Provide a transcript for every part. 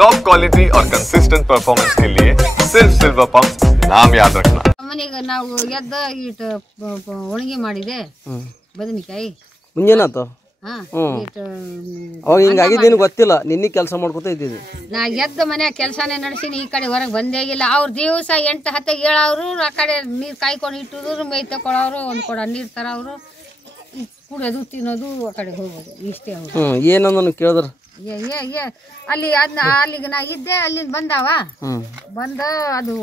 Top quality और consistent performance के लिए सिर्फ सिल्वर पंप नाम याद रखना। ಮನೆಗೆ ನಾವು ಎದ್ದ ಇಟ್ಟು ಒಣಗಿ ಮಾಡಿದೆ ಬದನೆಕಾಯಿ ಮುಂಜಾನಾತು ಅವಾಗ ಹಿಂಗಾಗಿದ್ದೇನು ಗೊತ್ತಿಲ್ಲ ನಿನ್ನೆ ಕೆಲಸ ಮಾಡ್ಕೊತ ಇದ್ದಿದ್ವಿ ನಾ ಎದ್ದ ಮನ್ಯಾಗ ಕೆಲಸನೇ ನಡೆಸಿನಿ ಈ ಕಡೆ ಹೊರಗೆ ಬಂದೇ ಇಲ್ಲ ಅವ್ರ ದಿವಸ 8-10 ಹೇಳವ್ರು ಆ ಕಡೆ ನೀರು ಕಾಯ್ಕೊಂಡು ಇಟ್ಟಿದ್ರು ಮೈ ತಗೊಳವ್ರು ಒಂದು ಕೊಡ ನೀರು ತರವ್ರು ಕುಡಿಯೋದು ತಿನ್ನೋದು ಆ ಕಡೆ ಹೋಗೋದು ಇಷ್ಟೇ ಅವ್ರು ಏನಂದ ಕೇಳಿದ್ರ ಅಲ್ಲಿ ಅದನ್ನ ಅಲ್ಲಿಗೆ ನಾ ಇದ್ದೆ ಅಲ್ಲಿಂದ ಬಂದಾವ ಬಂದ ಅದು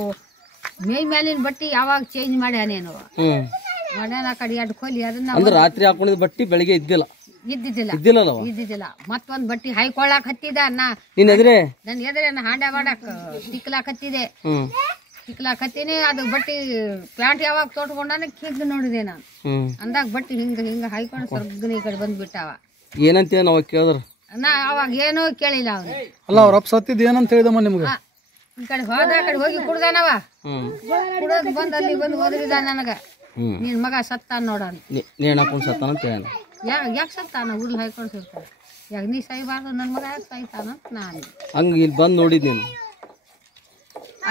ಮೈ ಮೇಲಿನ ಬಟ್ಟಿ ಯಾವಾಗ ಚೇಂಜ್ ಮಾಡ್ಯಾನೇನು ಮಾಡ್ಯಾನ ಆ ಕಡೆ 2 ಕೊಲಿ ಅದನ್ನ ರಾತ್ರಿ ಹಾಕೊಂಡಿದ್ ಬಟ್ಟಿ ಬೆಳಿಗ್ಗೆ ಇದ್ದಿದ್ದಿಲ್ಲ ಮತ್ತೊಂದ್ ಬಟ್ಟಿ ಹಾಯ್ಕೊಳ್ಳಾಕ್ ಹತ್ತಿದ ನನ್ ಎದುರೇ ಹಾಂಡೆ ಮಾಡಕ್ ತಿಕ್ಲಾಕ್ ಹತ್ತಿದೆ ತಿಕ್ಲಾಕ್ ಹತ್ತೀನಿ ಅದು ಬಟ್ಟಿ ಪ್ಯಾಂಟ್ ಯಾವಾಗ ತೋಟ್ಕೊಂಡ ಕಿಗ್ ನೋಡಿದೆ ನಾನು ಅಂದಾಗ ಬಟ್ಟಿ ಹಿಂಗ ಹಾಯ್ಕೊಂಡು ಸ್ವರ್ಗನ ಈ ಕಡೆ ಬಂದ್ಬಿಟ್ಟಾವ ಏನಂತ ನಾವ್ ಕೇಳಿದ್ರ ನಾ ಅವಾಗ ಏನೋ ಕೇಳಿಲ್ಲ ಅವ್ರು ಅಲ್ಲ ಅವ್ರ ಅಪ್ಪ ಸತ್ತಿದ್ ಏನಂತ ಹೇಳಿದಮ್ಮ ನಿಮ್ಗೆ ಈ ಕಡೆ ಹೋದ ಆ ಕಡೆ ಹೋಗಿ ಕುಡ್ದಾನವ ಕುಡೋದ್ ಬಂದ್ ಅಲ್ಲಿ ಬಂದು ಓದ್ರಿದ ನನಗ ನಿನ್ ಮಗ ಸತ್ತಾನ ನೋಡೋಣ ನೇಣ್ ಹಾಕೊಂಡ್ ಸತ್ತಾನ ಅಂತ ಹೇಳ ಯಾಕೆ ಸತ್ತಾನ ಉರ್ಲ್ ಹಾಕೊಂಡು ಸಿರ್ತಾನ ಯಾಕ ನೀ ಸಾಯ್ಬಾರ್ದು ನನ್ ಮಗ ಯಾಕೆ ಸಾಯ್ತಾನ ನಾನು ಹಂಗ ಇಲ್ಲಿ ಬಂದ್ ನೋಡಿದ್ ನೀನು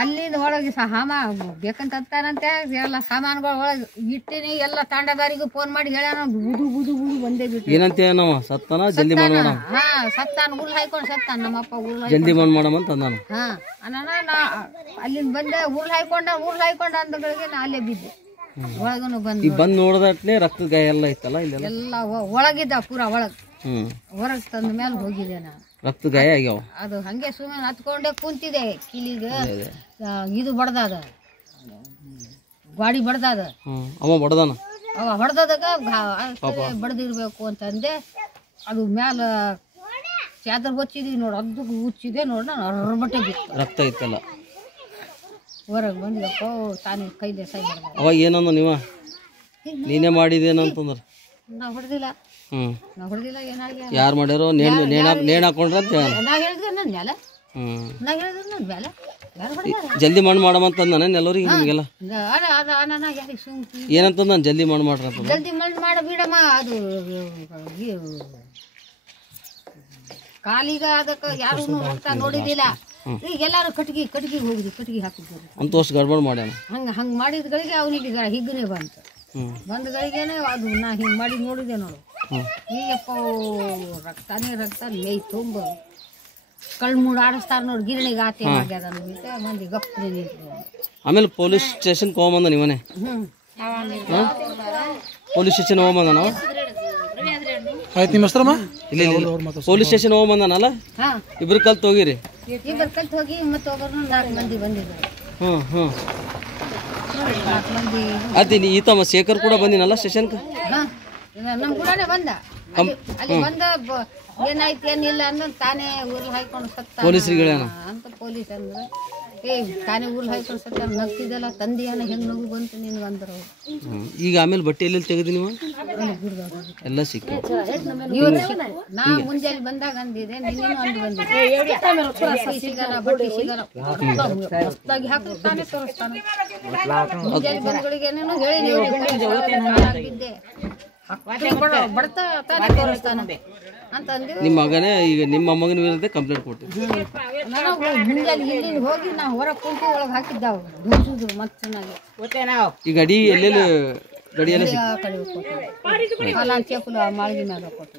ಅಲ್ಲಿಂದ ಒಳಗೆ ಸಾಮ ಬೇಕಂತ ಅಂತಾನಂತೆ ಎಲ್ಲ ಸಾಮಾನುಗಳು ಒಳಗೆ ಇಟ್ಟಿನಿ ಎಲ್ಲ ತಾಂಡದಾರಿಗೂ ಫೋನ್ ಮಾಡಿ ಹೇಳ್ಯಾನ ಬುದು ಬುದು ಬುದು ಬಂದೇ ಬಿಟ್ಟು ಏನಂತ ಏನವ ಸತ್ತಾನ ಜಲ್ದಿ ಬಂದ್ ಮಾಡ ಸತ್ತಾನ ಉರ್ಲ್ ಹಾಯ್ಕೊಂಡು ಸತ್ತಾನ ನಮ್ಮಪ್ಪ ಉರ್ಲ್ ಜಲ್ದಿ ಬಂದ್ ಮಾಡಮಂತ ಅಂದಾನ ನಾ ಅಲ್ಲಿಂದ ಬಂದೆ ಉರ್ಲ್ ಹಾಯ್ಕೊಂಡ ಅಂದಗಳಿಗೆ ನಾ ಅಲ್ಲೇ ಬಿದ್ದೆ ಒಳಗನು ಬಂದ್ ನೋಡದಟ್ಲೆ ರಕ್ತದ ಗಾಯ ಎಲ್ಲ ಇತ್ತಲ್ಲ ಇಲ್ಲೆಲ್ಲ ಎಲ್ಲ ಒಳಗಿದ್ದ ಪೂರ ಒಳಗ್ ಹೊರಗ್ ತಂದ ಮೇಲೆ ಹೋಗಿದೆ ನಾ ರಕ್ತ ಗಾಯ ಆಗ್ಯಾವ ಅದು ಹಂಗೆ ಸುಮ್ಮನೆ ಹತ್ಕೊಂಡೆ ಕುಂತಿದೆ ಕಿಲಿಗೆ ಇದು ಬಡ್ದಾದ ಗಾಡಿ ಬಡ್ದಾದ ಅವ ಬಡ್ದಾನ ಅವ ಹೊಡೆದಾಗ ಬಡ್ದಿರ್ಬೇಕು ಅಂತಂದೆ ಅದು ಮ್ಯಾಲ ಚಾದರ್ ಹೊಚ್ಚಿದೀವಿ ನೋಡು ಅದಕ್ಕೆ ಹುಚ್ಚಿದೆ ನೋಡ್ ನಾನು ಹೊರಬಟ್ಟೆ ಬಿತ್ತು ರಕ್ತ ಇತ್ತಲ್ಲ ಹೊರಗೆ ಬಂದಿದ್ದಪ್ಪ ತಾನೇ ಕೈಲೆ ಸೈ ಅವಾಗ ಏನಂದ ನೀವ ನೀನೇ ಮಾಡಿದೇನಂತಂದ್ರ ನಾ ಹೊಡೆದಿಲ್ಲ ಏನಾಗ ಯಾರು ಮಾಡ್ಯಾರೋ ನೇಣ್ ಹಾಕೊಂಡ್ರ ಅಂತ ನಾ ಹೇಳಿದ್ರೆ ನನ್ನ ಮೇಲೆ ನನ್ನ ಮೇಲೆ ಜಲ್ದಿ ಮಣ್ಣು ಮಾಡಮಂತ ನೆಲ್ಲವ್ರಿಗೆ ನಿಮಗೆಲ್ಲ ಏನಂತ ನಾನು ಜಲ್ದಿ ಮಣ್ಣು ಮಾಡ್ರ ಅಂತ ಜಲ್ದಿ ಮಣ್ಣು ಮಾಡ ಬಿಡಮ್ಮ ಅದು ಕಾಲಿಗ ಅದಕ್ಕೆ ಯಾರು ಅಂತ ನೋಡಿದಿಲ್ಲ ಈಗ ಎಲ್ಲಾರು ಕಟ್ಗಿ ಹೋಗಿದ್ವಿ ಕಟ್ಗಿ ಹಾಕಿದ್ರು ಅಂತ ವರ್ಷ ಗಡ್ಬಡ್ ಮಾಡ್ಯಾನ ಹಂಗ ಮಾಡಿದ್ಗಳಿಗೆ ಅವನಿಗೆ ಹಿಗ್ಗನೆ ಬಂತು ಬಂದ್ಗಳಿಗೇನೆ ಅದು ನಾ ಹಿಂಗ್ ಮಾಡಿ ನೋಡಿದೆ ನೋಡು ಈಗಪ್ಪ ರಕ್ತ ಮೈ ತುಂಬ ಕಳ್ಮೂಡ್ ಆಡಿಸ್ತಾರ ನೋಡಿ ಗಿರಣಿಗೆ ಆತಿ ಆಗ್ಯದ ಮಂದಿ ಗಪ್ಪನೆ ನಿಂತು ಆಮೇಲೆ ಪೊಲೀಸ್ ಸ್ಟೇಷನ್ ಹೋಗ್ಬಂದ ನೀವನೇ ಪೊಲೀಸ್ ಸ್ಟೇಷನ್ ಹೋಗ್ಬಂದ ನಾವು ಆಯ್ತು ನಿಮ್ಮ ಹೆಸರಮ್ಮ ಇಲ್ಲ ಪೊಲೀಸ್ ಸ್ಟೇಷನ್ ಹೋಗ್ಬಂದನಲ್ಲ ಇಬ್ರು ಕಲ್ತ್ ಹೋಗಿರಿ ಹೋಗಿ ಮತ್ತೆ ಒಬ್ಬರು 4 ಮಂದಿ ಬಂದಿದ್ರು ಅದೇ ಈತಮ್ಮ ಶೇಖರ್ ಕೂಡ ಬಂದಿನಲ್ಲ ಸ್ಟೇಷನ್ ನಮ್ ಕೂಡನೇ ಬಂದ ಅಲ್ಲಿ ಬಂದ ಏನಾಯ್ತು ಏನಿಲ್ಲ ಅಂದ್ರೆ ತಾನೇ ಊರ್ಲ್ ಹಾಯ್ಕೊಂಡು ಸತ್ತ ಪೊಲೀಸರಿಗೆ ಅಂತ ಪೊಲೀಸ್ ಅಂದ್ರೆ ತಾನೇ ಊರ್ಲ್ ಹಾಯ್ಕೊಂಡು ಸತ್ತ ನಗ್ತಿದ್ದಲ್ಲ ತಂದೆಯನ್ನ ಹೆಂಗ್ ನಗು ಬಂತು ನಿನ್ಗೆ ಅಂದ್ರು ಈಗ ಆಮೇಲೆ ಬಟ್ಟೆ ಎಲ್ಲೆಲ್ಲಿ ತೆಗೆದಿ ನೀವು ಎಲ್ಲ ಸಿಕ್ಕ ನಾ ಮುಂಜಾನೆ ಬಂದಾಗ ಅಂದಿದೆ ನೀನೇನು ಅಂದು ಬಂದಿದ್ದೆ ಸಿಗಲ್ಲ ಬಟ್ಟೆ ಸಿಗಲ್ಲ ಹೊಸ್ದಾಗಿ ಹಾಕಿ ತಾನೇ ತೋರಿಸ್ತಾನೆ ಮುಂಜಾನೆ ಬಂದ್ಗಳಿಗೇನೇನೋ ಹೇಳಿದ್ದೆ ಬಡ್ತಾ ತಾನೇ ತೋರಿಸ್ತಾನೆ ಅಂತ ಅಂದಿವಿ ನಿಮ್ಮ ಮಗನೇ ಈಗ ನಿಮ್ಮ ಮಗನ ವಿರುದ್ಧ ಕಂಪ್ಲೇಂಟ್ ಕೊಟ್ಟಿದ್ದೆ ನಾನು ಮುಂಜಾನೆ ಇಲ್ಲಿ ಹೋಗಿ ನಾ ಹೊರಗೆ ಕುಂತು ಒಳಗೆ ಹಾಕಿದ್ದಾವು ದುಡ್ಸಿದ್ರು ಮತ್ತೆ ಚೆನ್ನಾಗಿ ಈಗ ಅಡಿ ಎಲ್ಲೆಲ್ಲಿ ಗಡಿಯೆಲ್ಲ ಕಡೆ ಕೊಟ್ಟು ಮಾಳಿಗೆ ಮೇಲೆ ಕೊಟ್ಟು